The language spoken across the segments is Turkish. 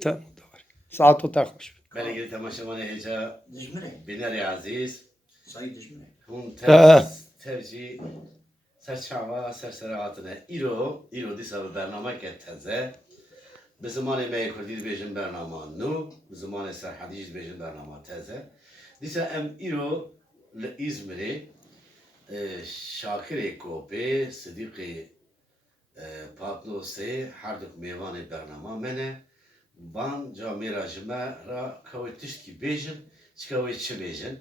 Tamam. Saat o خوش. بله تماشامان هجا دجمنه بینری عزیز سعی دجمنه هم اه. ترجی سر شعبا سر سرعاتنا ایرو دیسا به برنامه که تزه به زمان می کردی بیشن برنامه نو به زمان سر حدیث بیشن برنامه تزه دیسا ام ایرو لإزمری شاکر کوپی صدیقی پاتنوسی هر دو میوان برنامه منه Van camira jime ra kavay tiştki bejin, çikavay çi bejin.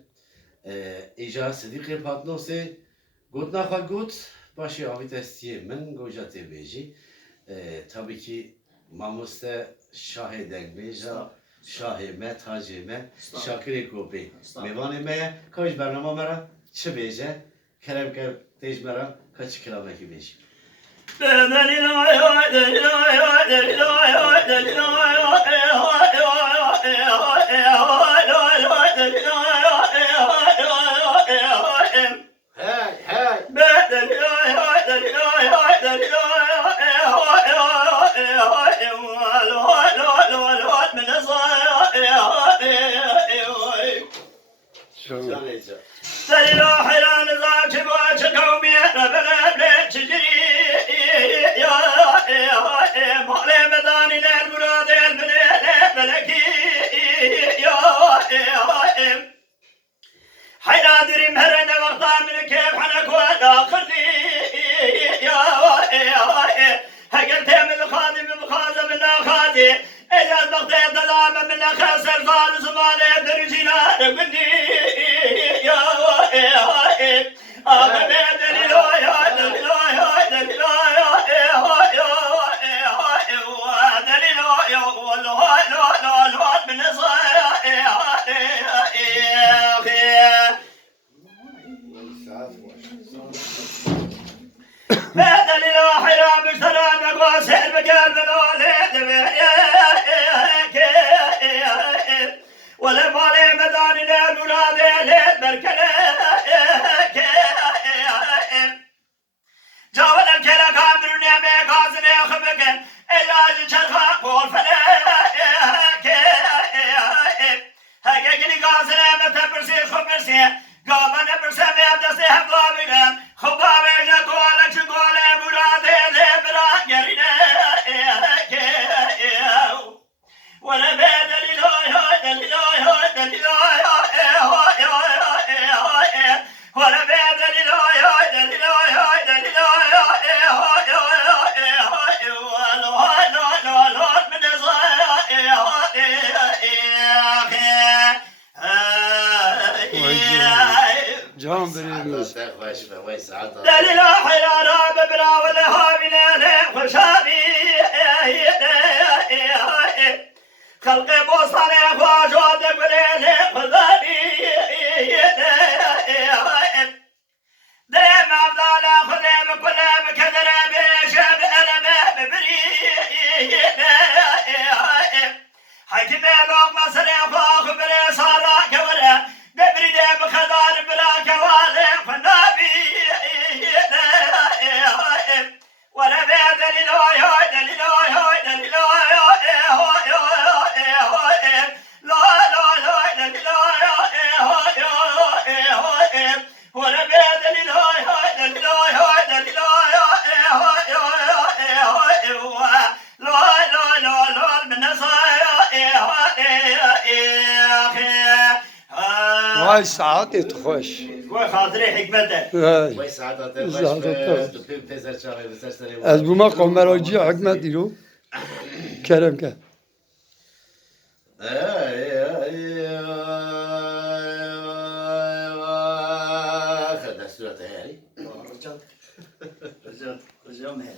İja sedikê patnosê got naxa got başê avî testiyê min goja tê bêjî. Tabii ki mamoste şahê dengbêja, şahê me, tacê me, şakirê kopê. Mêvanê me ye, kavij bernama me ra çi bêje, kerem ker têj me ra ka çi kilamekî bêjî. Hey hey. Can Ece. حينادري مهرنا وقتها من كيف حنا كون اخرني يا هقلت من الخادم بخازم من خادي اذا بغيت ظلام من خسر صار زمانه درجنا مني يا اخر بدري لا يا من بدل الآخرة بشتران قواسر بقلب الولد ولا مالي مداني للمنادي للمركلة جاول الكلا كامر نعمة قازم يخبك إلا جشرخا قول فلاك هكذا قازم متبرسي خبرسي قال أنا برسمي أبدسي حفظابنا خبابنا قولك قولة مرادي لبرا قرينا ولا بيد لله ولا بيد Can verilmez. Sağ hoş be, vay saat ol. دليل حرارة ببرا ولا هابنا خشابي خلق بوصان خواجود بليل خذابي دليل مفضل خذاب كلاب كدر بشاب ألم ببري حكم لوق مصر فاخ بري صارا كورا دبري دب خدار بلا كوالي فنابي ولا بيد Vay saat خوش. خاطري حكمته Vay. Vay saat ol. Saat ol. Tüpüm tezer çağırıyor. از بوما قمراجی حکمت ایرو کرم که خد سورة هاري. رجعهم هي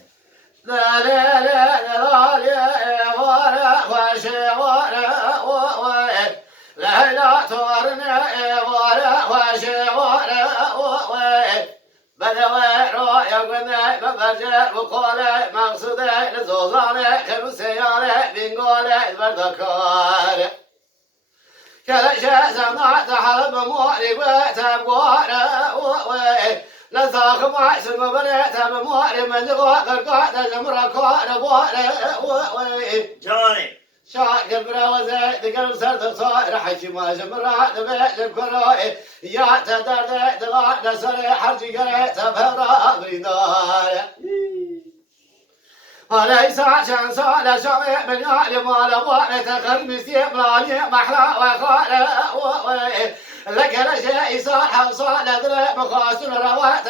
لا لا لا لا لا ورا وشي ورا وين لا لا تورنا ورا وشي ورا وين بدوي رؤيا قلنا ببرجع وقولي مقصودي لزوزاني خمس سيارة بنقولي البردكار كلا شيء سمعت حلب موري وتبقى وين لذاك معسل مبنيت بموري من ذوق القعدة جمرة كون بوري جاني شاكر براوزة دقل سرد صائر حكيم جمرة دبيت الكروي يا تدر دغا نسر حرج قريت بهرا بريدار علي ساعة صالة شمع من يعلم على وقت خرب سيب راني محلا وخالة لك شيء صالح صالة درب خاصن روات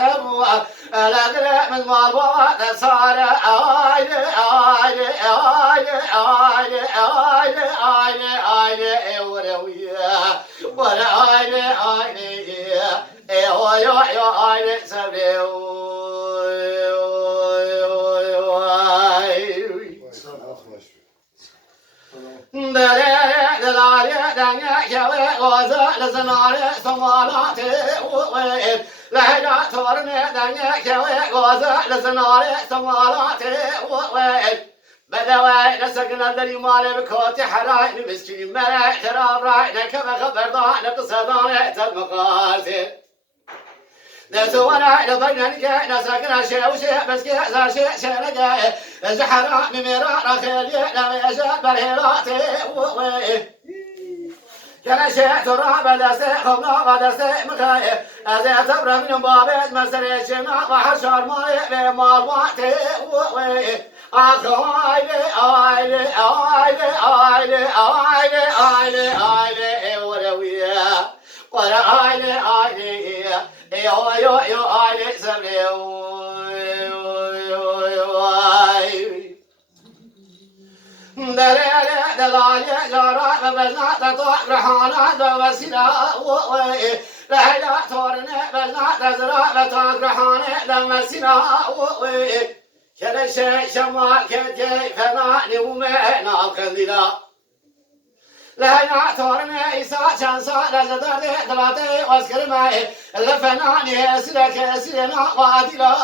لا درب من مال وقت صار آيل آيل آيل آيل آيل آيل آيل ورويا ولا آيل آيل يا آيل سبيو بدوي نسقنا ذري مال بكوت حراي مسكين مرا خراب راي نكما خبر ضاع نقصدان المقاصد نسونا لبينك نسقنا شيء وشيء بس كذا شيء نجا زحرا ممرا رخيل لما يجاب الهرات كان شيء ترى بدسته خمنا بدسته مخايف أزي تبرم من بابت مسري شنا وحشر ماي بمال وقتي آخايلي آيلي آيلي آيلي آيلي آيلي آيلي ورويا ولا آيلي آيلي يو يو يو آيلي سبريو دلالة دلالة جارات بزنا تطوع رحانا وسيلة لهلا تورنا بزنا تزرع بطاق رحانا لمسيلة كل شيء شمال كتي فناني ومعنا القنديلة لهلا تورنا إيسا شانسا لزدر دلاتي واسكر معي الفناني سلك سلنا وادلة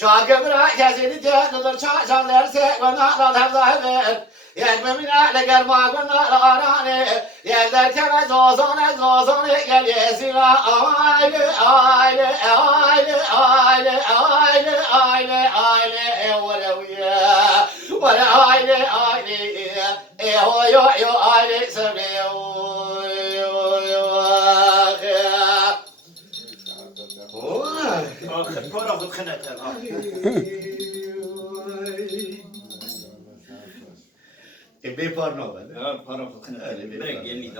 شاكر برا كاسيدي جد شان درسه ونا لا ظاهر يجمعنا لقر ما قلنا الأراني يقدر كما زوزون قال يسيرا آيل آيل آيل آيل آيل آيل آيل ولا ولا آيل آيل هو يو آيل سبيو برا خد خناتها بيبار نوبل برا خد خناتها برا قال لي